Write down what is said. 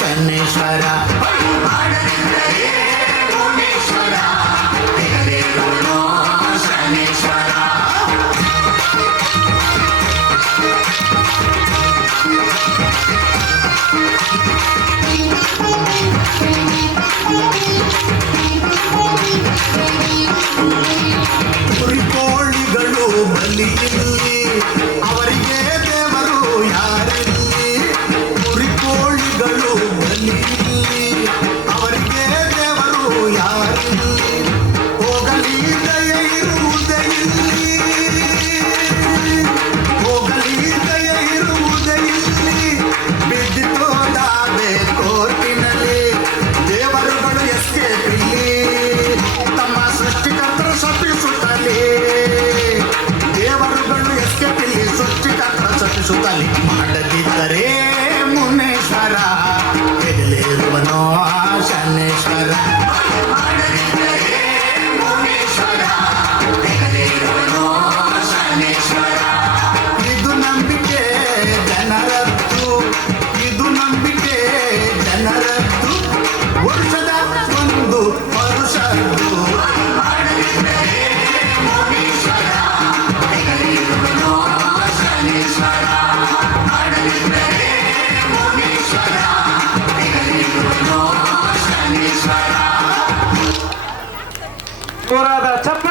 ಶನೇಶ್ವರ ಕುರಿಕೋಳಿಗಳು ಬಲಿಯಲ್ಲಿ ಅವರಿಗೆ ದೇವರು ಯಾರಿಲ್ಲಿ ಕುರಿಕೋಳಿಗಳು ಬಲಿಯಲ್ಲಿ ಅವರಿಗೆ ದೇವರು ಯಾರಿಲ್ಲಿ ಹೋಗಲಿ ದಯ ಇರುವುದೇ ಇಲ್ಲಿ ಹೋಗಲಿ ದಯ ಇರುವುದೇ ಇಲ್ಲಿ ಬಿದ್ದಿತೋದಾದೆ ಕೋರ್ಟಿನಲ್ಲಿ ದೇವರುಗಳು ಎಸ್ಕೇಪ್ ಇಲ್ಲಿ ತಮ್ಮ ಸೃಷ್ಟಿಕರ್ತರು ಶಪಿಸುತ್ತಲೇ ದೇವರುಗಳು ಎಸ್ಕೇಪ್ ಇಲ್ಲಿ ಸೃಷ್ಟಿಕರ್ತರು ಶಪಿಸುತ್ತಲೇ ಮಾಡದಿದ್ದರೆ ಮುನೇಶ್ವರ ಎದಲಿರುವನೋ ಶನೇಶ್ವರ ಇದು ನಂಬಿಕೆ ಜನರದ್ದು ಇದು ನಂಬಿಕೆ ಜನರದ್ದು ವರ್ಷದ ಒಂದು ಪರುಷದ್ದು ಜೋರಾದ ಚಪ್ಪ